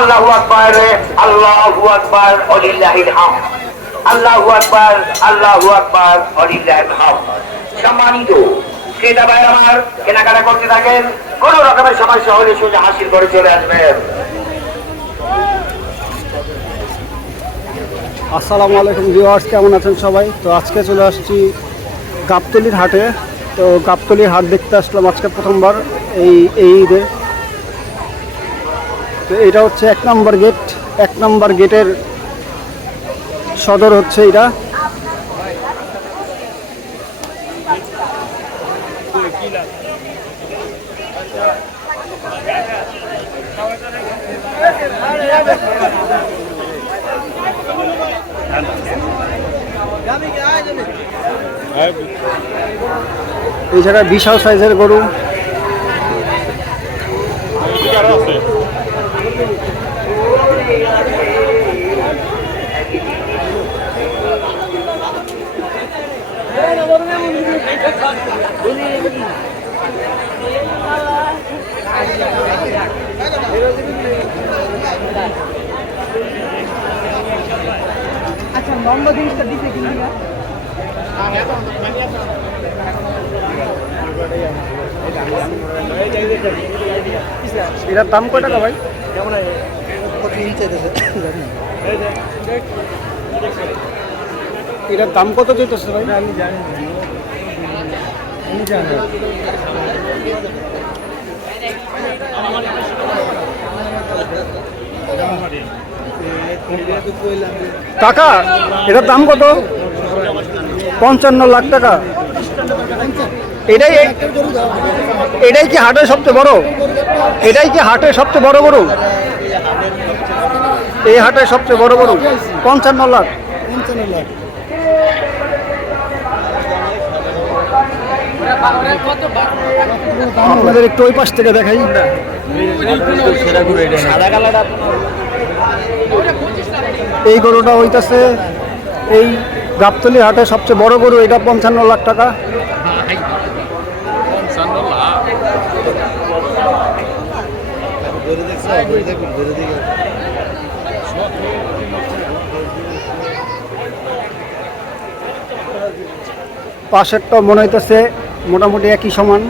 আল্লাহু আকবার, আল্লাহু আকবার, ওয়ালিল্লাহিল হামদ। আল্লাহু আকবার, আল্লাহু আকবার, ওয়ালিল্লাহিল হামদ। সম্মানিত ক্রেতা ভাই আমার, কেনাকাটা করতে থাকেন, কোন রকমের সমস্যা হলে সোজা হাসিল করে চলে আসবেন। আসসালামু আলাইকুম ভিউয়ার্স, কেমন আছেন সবাই? তো আজকে চলে আসছি গাবতলীর হাটে। তো গাবতলীর হাট দেখতে আসলাম আজকে প্রথমবার এই ঈদে। তো এটা হচ্ছে 1 নম্বর গেট, 1 নম্বর গেটের সদর হচ্ছে এটা। এই জায়গায় বিশাল সাইজের গরু। আচ্ছা, লম্বা জিনিসটা দিতে কিন্তু এটার দাম কয় টাকা ভাই? এটার দাম কত চাইতেছে ভাই? আমি জানি কাকা, এটার দাম কত? 55 লাখ টাকা। এটাই কি হাটের সবচেয়ে বড়? এটাই কি হাটের সবচেয়ে বড় গরু? এই হাটের সবচেয়ে বড় গরু 55 লাখ। আপনাদের একটু ওই পাশ থেকে দেখাই। এই গরুটা হইতাছে এই গাবতলী হাটের সবচেয়ে বড় গরু। এটা 55 লাখ টাকা। পাশেরটা মনে হইতেছে মোটামুটি একই সমান।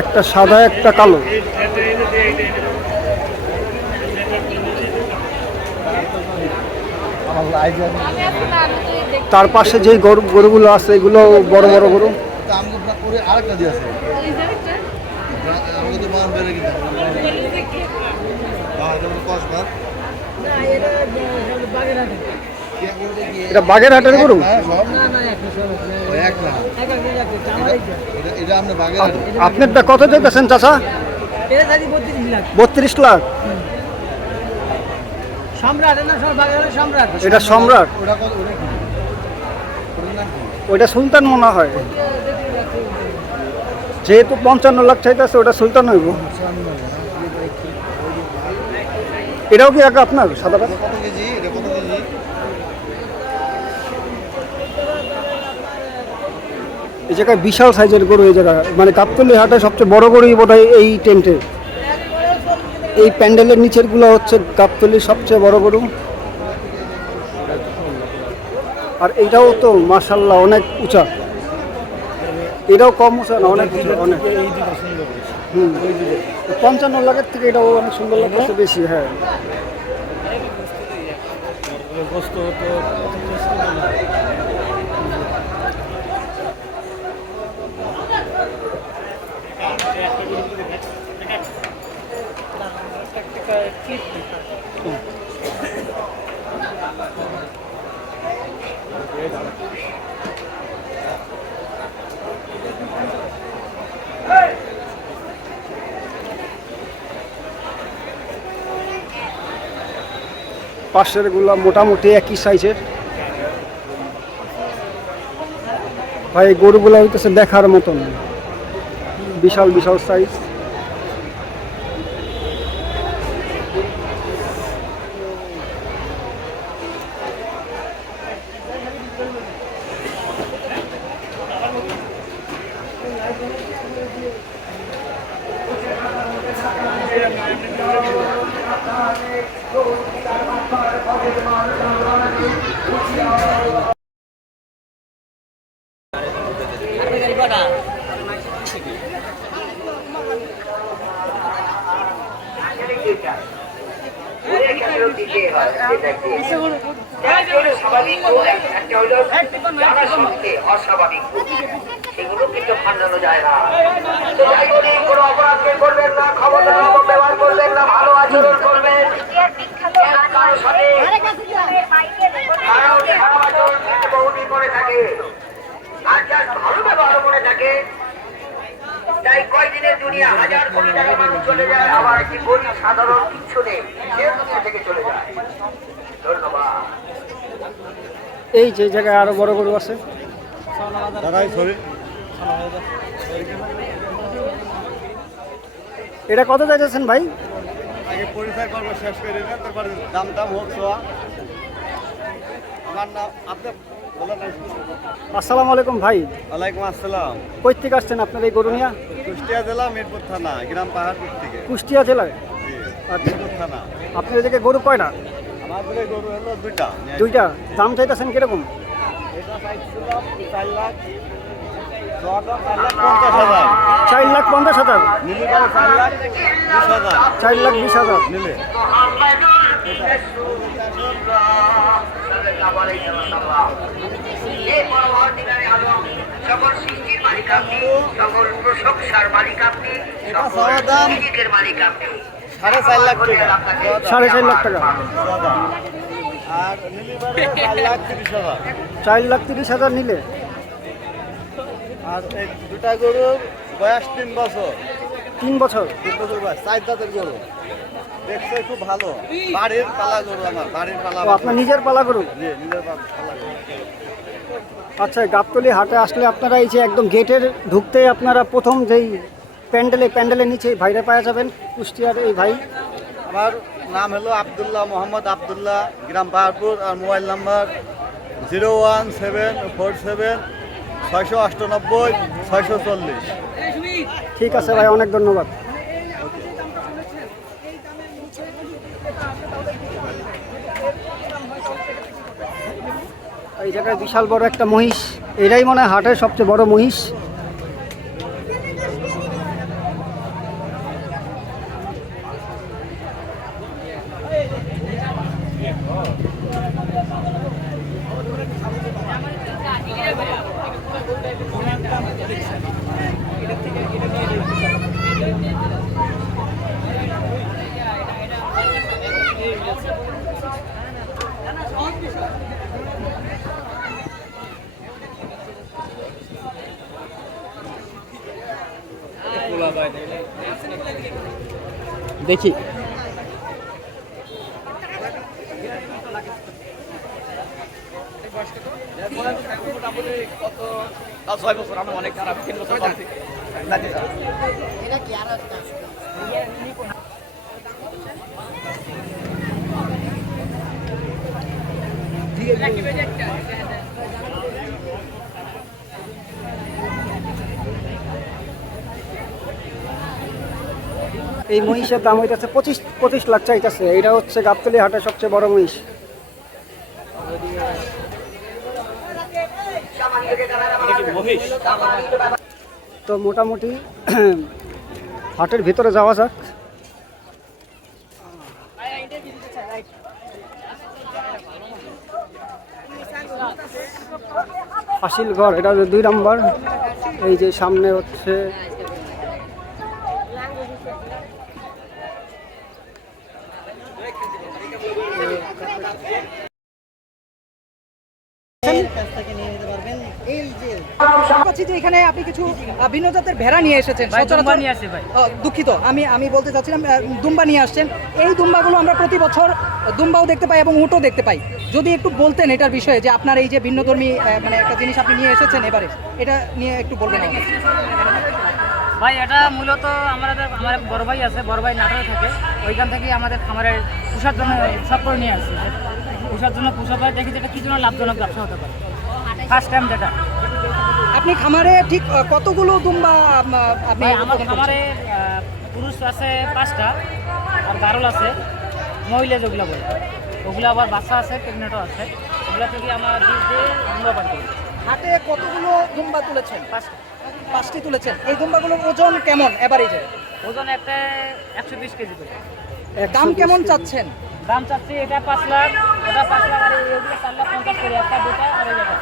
একটা সাদা, একটা কালো। তার পাশে যে গরুগুলো আছে এগুলো বড় বড় গরু। এটা বাগেরহাটের গরু। আপনারটা কত চাইতেছেন চাচা? 32 লাখ। এটা সম্রাট, ওইটা সুলতান মনে হয়। যেহেতু 55 লাখ চাইতেছে, ওটা সুলতান হইব। এটাও কি একা আপনার সাদাটা? এই জায়গায় বিশাল সাইজের গরু। এই জায়গায় মানে গাবতলী হাটে সবচেয়ে বড় গরুই বোধহয় এই টেন্টে। এই প্যান্ডেলের নিচের গুলো হচ্ছে গাবতলীর সবচেয়ে বড় গরু। আর এটাও তো মাশাআল্লাহ অনেক উঁচা। এটাও কম উঁচা না, অনেক উঁচা, অনেক। 55 লাখের থেকে এটাও অনেক সুন্দর লাগছে বেশি। হ্যাঁ, পাশের গুলা মোটামুটি একই সাইজের। ভাই গরুগুলা হইতেছে দেখার মতন, বিশাল বিশাল সাইজ। স্বাভাবিক একটা হলো যারা সত্যি অস্বাভাবিক সেগুলো কিন্তু খণ্ডানো যায় না। তো যাই বলি, কোনো অপরাধকে করবেন না, ক্ষমতার অপব্যবহার করবেন না, ভালো আচরণ করবেন। কারোর সাথে কারণ খারাপ আচরণ কিন্তু বহুদিন করে থাকে, আর যার ভালো ব্যবহার করে থাকে তাই কয়দিনের দুনিয়া হাজার কোটি টাকা মানুষ চলে যায়, আবার একটি গরিব সাধারণ কিচ্ছু নেই সে দুনিয়া থেকে চলে যায়। ধন্যবাদ। এই যে জায়গায় আরো বড় গরু আছে। এটা কত চাইছেন ভাই? আগে পরিচয় করবো, শেষ করে নেন, তারপরে দাম দাম হোক ছোয়া। আমার নাম আপনি বলেন। আসসালামু আলাইকুম ভাই। ওয়ালাইকুম আসসালাম। কই থেকে আসছেন আপনার এই গরু নিয়ে? কুষ্টিয়া জেলা মিরপুর থানা, গ্রাম পাহাড়পুর থেকে। কুষ্টিয়া জেলায়? জি, আচ্ছা। মিরপুর থানা। আপনার এদিকে গরু কয়টা? আমাদের এই গরু হলো দুইটা। দুইটা। দাম চাইতেছেন কিরকম? এটা চাইছিলাম 4 লাখ, 4,50,000। 4,50,000। নিলে পরে 4,20,000। 4,20,000 নিলে সকল সৃষ্টির মালিক আপনি, সকল প্রশংসার মালিক আপনি, সকল দাম রিজিকের মালিক আপনি। 4.5 লাখ টাকা। 4.5 লাখ টাকা। আর নিলে পরে 4,30,000। 4,30,000 নিলে। আর এই দুটা গরুর বয়স 3 বছর। 3 বছর? 3 বছর বয়স, 4 দাঁতের গরু। দেখছে খুব ভালো, বাড়ির পালা গরু, আমার বাড়ির পালা। ও, আপনার নিজের পালা গরু? জি, নিজের পালা গরু। আচ্ছা, গাবতলী হাটে আসলে আপনারা এই যে একদম গেটের ঢুকতে আপনারা প্রথম যেই প্যান্ডেলের নিচে ভাইরা পাওয়া যাবেন, কুষ্টিয়ার এই ভাই। আমার নাম হলো আব্দুল্লাহ, মোহাম্মদ আব্দুল্লাহ, গ্রাম পাহাড়পুর। আর মোবাইল নাম্বার 01747-698-640। ঠিক আছে ভাই, অনেক ধন্যবাদ। এই জায়গায় বিশাল বড় একটা মহিষ, এটাই মনে হয় হাটের সবচেয়ে বড় মহিষ। দেখি এই মহিষের দাম হইতেছে 25 লাখ চাইতেছে। এটা হচ্ছে গাবতলী হাটের সবচেয়ে বড় মহিষ। তো মোটামুটি হাটের ভিতরে যাওয়া যাক। হাসিলগড়, এটা 2 নম্বর। এই যে সামনে হচ্ছে যে এখানে আপনি কিছু ভিন্ন জাতের ভেড়া নিয়ে এসেছেন। সচরাচর দুঃখিত, আমি বলতে চাচ্ছিলাম দুম্বা নিয়ে আসছেন। এই দুম্বাগুলো আমরা প্রতি বছর দুম্বাও দেখতে পাই এবং উটও দেখতে পাই। যদি একটু বলতেন এটার বিষয়ে, যে আপনার এই যে ভিন্নধর্মী মানে একটা জিনিস আপনি নিয়ে এসেছেন এবারে, এটা নিয়ে একটু বলবেন আমাকে। ভাই, এটা মূলত আমার বড় ভাই আছে, বড় ভাই নাটোরে থাকে, ওইখান থেকে আমাদের খামারের পোষার জন্য সব করে নিয়ে আসছে। পোষার জন্য পোষা পায় দেখি যেটা কি জন্য লাভজনক ব্যবসা হতে পারে। ফার্স্ট টাইম যেটা। আপনি খামারে ঠিক কতগুলো দুম্বা আপনি? আমার খামারে পুরুষ আছে 5টা আর গারল আছে মহিলা যেগুলো বলে, ওগুলো আবার বাচ্চা আছে, প্রেগনেন্টও আছে, ওগুলো থেকে আমার বীজ দিয়ে দুম্বা পান করি। হাটে কতগুলো দুম্বা তুলেছেন? 5টি তুলেছেন। এই দুম্বাগুলোর ওজন কেমন এভারেজে? ওজন একটা 120 কেজি করে। দাম কেমন চাচ্ছেন? দাম চাচ্ছি এটা 5 লাখ, ওটা 5 লাখ, আর এগুলো 4 লাখ 50 করে, একটা দুটা আর এই এটা।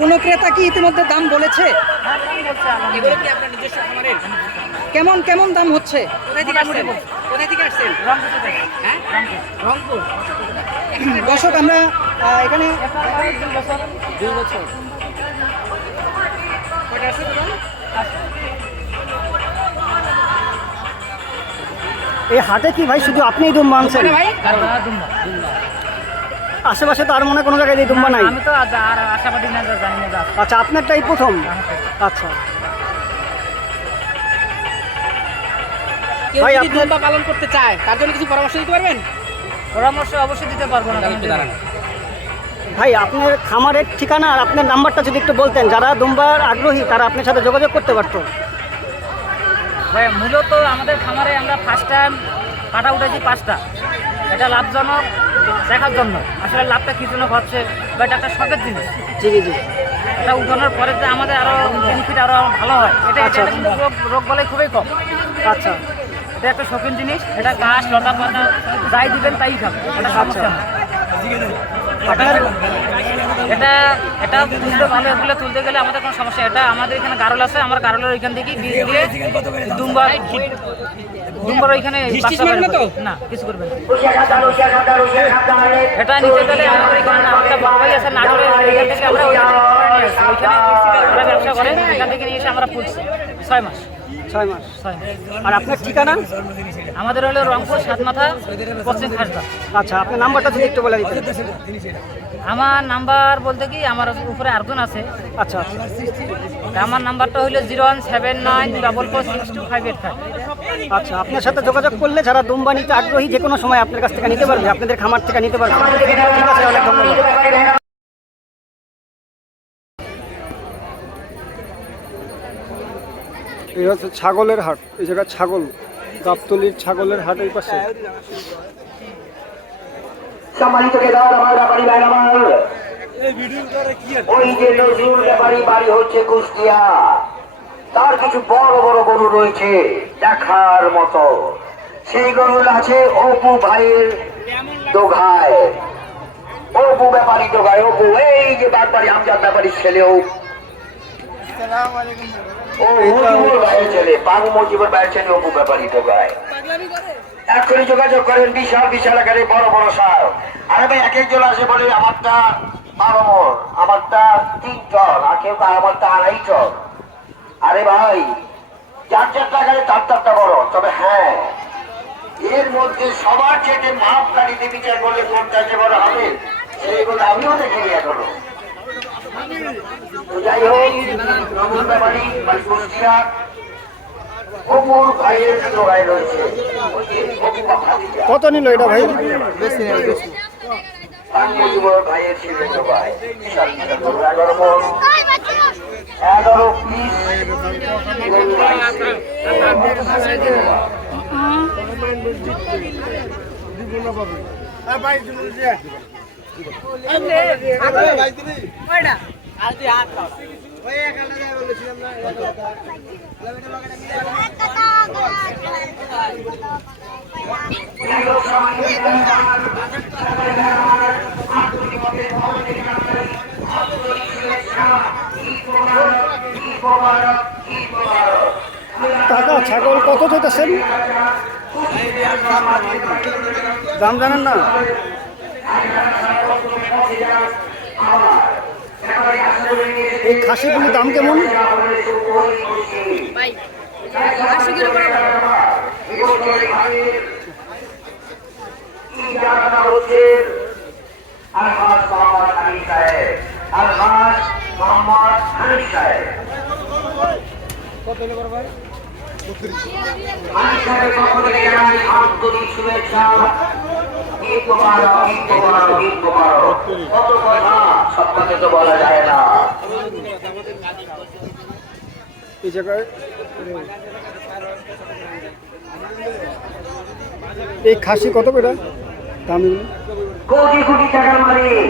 কোনো ক্রেতা কি ইতিমধ্যে দাম বলেছে? হ্যাঁ, দাম বলছে আমার। এগুলো কি আপনার নিজস্ব খামারের? কেমন কেমন দাম হচ্ছে? কোথায় থেকে আসছেন? কোথায় থেকে আসছেন? রংপুর থেকে। হ্যাঁ, রংপুর। দর্শক আমরা এখানে একটা বয়স 2 বছর। 2 বছর। কয়টা আছে টোটাল? এই হাটে কি ভাই শুধু আপনিই দুম্বা আনছেন? ভাই দুম্বা। আশেপাশে তো আর মনে হয় কোনো জায়গায় এই দুম্বা নাই। আমি তো আর আশাবাদী না, জানি না যা। আচ্ছা, আপনারটাই প্রথম? আচ্ছা কেউ ভাই, যদি আপনার- দুম্বা পালন করতে চায় তার জন্য কিছু পরামর্শ দিতে পারবেন? পরামর্শ অবশ্যই দিতে পারবো না, কারণ ভাই, আপনার খামারের ঠিকানা আর আপনার নাম্বারটা যদি একটু বলতেন, যারা দুম্বার আগ্রহী তারা আপনার সাথে যোগাযোগ করতে পারতো। ভাই মূলত আমাদের খামারে আমরা ফার্স্ট টাইম কাটা উঠেছি 5টা। এটা লাভজনক দেখার জন্য, আসলে লাভটা কী জন্য হচ্ছে বা এটা একটা শখের জিনিস। জি জি। এটা উঠানোর পরে যে আমাদের আরও বেনিফিট আরও ভালো হয়, এটা আচ্ছা, এটা কিন্তু রোগ বলে খুবই কম। আচ্ছা এটা একটা শৌখিন জিনিস, এটা ঘাস লতা পাতা যাই দিবেন তাই খাবে, এটা সমস্যা না। আপনার এটা এটা তুলতে ভালো, এগুলো তুলতে গেলে আমাদের কোনো সমস্যা। এটা আমাদের এখানে গারল আছে, আমার গারলের ওইখান থেকে বীজ দিয়ে দুম্বার ওইখানে বাচ্চা বের না তো? করে। না, কিছু করবে না। এটা নিতে গেলে আমাদের এখানে একটা বড় ভাই আছে নাটোরে, ওইখান থেকে আমরা ওইখানে ওরা ব্যবসা করে, ওইখান থেকে নিয়ে এসে আমরা পুষছি 6 মাস। 6 মাস। 6 মাস। আর আপনার ঠিকানা? আমাদের হলো রংপুর 7 মাথা পশ্চিম খাসদা। আচ্ছা, আপনার নাম্বারটা যদি একটু বলে দিতেন। আমার নাম্বার বলতে কি আমার উপরে আরেকজন আছে, আচ্ছা আচ্ছা আমার নাম্বারটা হলো 01794462585। আচ্ছা, আপনার সাথে যোগাযোগ করলে যারা দুম্বা নিতে আগ্রহী যে কোনো সময় আপনার কাছ থেকে নিতে পারবে, আপনাদের খামার থেকে নিতে পারবে। ঠিক আছে, অনেক ধন্যবাদ। এই হচ্ছে ছাগলের হাট। এই জায়গা ছাগল, গাবতলির ছাগলের হাট এই পাশে। সম্মানিত কেদার আমার ব্যাপারী ভাই আমার, ওই যে নজরুল ব্যাপারী বাড়ি হচ্ছে কুষ্টিয়া, তার কিছু বড় বড় গরু রয়েছে দেখার মতো। সেই গরু আছে অপু ভাইয়ের দোঘায়, অপু ব্যাপারী দোঘায়। অপু এই যে ব্যাপারী আমজাদ ব্যাপারীর ছেলে, ও মুজিবুর ভাইয়ের ছেলে, পাগু মুজিবুর ভাইয়ের ছেলে অপু ব্যাপারী দোঘায়। এখনই যোগাযোগ করেন, বিশাল বিশাল আকারে বড় বড় সার। আরে ভাই এক একজন আসে বলে আমারটা 12 মণ, আমারটা 3 টন, আর কেউ আমারটা 2.5 টন। আরে ভাই, যার যার টাকায় তারটা বড়। তবে হ্যাঁ, এর মধ্যে সবার চেয়ে মাপ গাড়িতে বিচার করলে কোনটা যে বড় হবে সেইগুলো আমিও দেখিনি এখনো। তো যাই হোক, নতুন ব্যাপারী কুষ্টিয়া অপুর ভাইয়ের জোগায় রয়েছে। কত নিল এটা ভাই? মুজিবুর ভাইয়ের ছেলে জোগায় 11 মণ, 11 পিস গরু আছে। টাকা ছাগল কত চাইতেছেন? দাম জানেন না? এই খাসিগুলির দাম কেমন? আলহাজ মোহাম্মদ হানিফ সাহেব, আলহাজ মোহাম্মদ হানিফ সাহেব। হানিফ সাহেবের পক্ষ থেকে জানাই আন্তরিক শুভেচ্ছা। ঈদ মোবারক, ঈদ মোবারক, ঈদ মোবারক। কত কথা সব কথা তো বলা যায় না। এই জায়গায় এই খাসি কত করে? দামিগুলো? কোটি কোটি টাকার মালিক,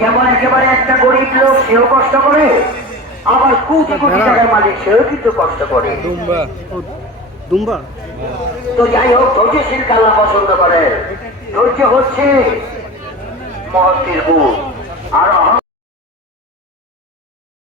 যেমন একেবারে একটা গরিব লোক সেও কষ্ট করে, আবার কোটি কোটি টাকার মালিক সেও কিন্তু কষ্ট করে। ও দুম্বা। তো যাই হোক, ধৈর্যশীল আল্লাহ পছন্দ করে। ধৈর্য হচ্ছে মহত্বের গুণ। আর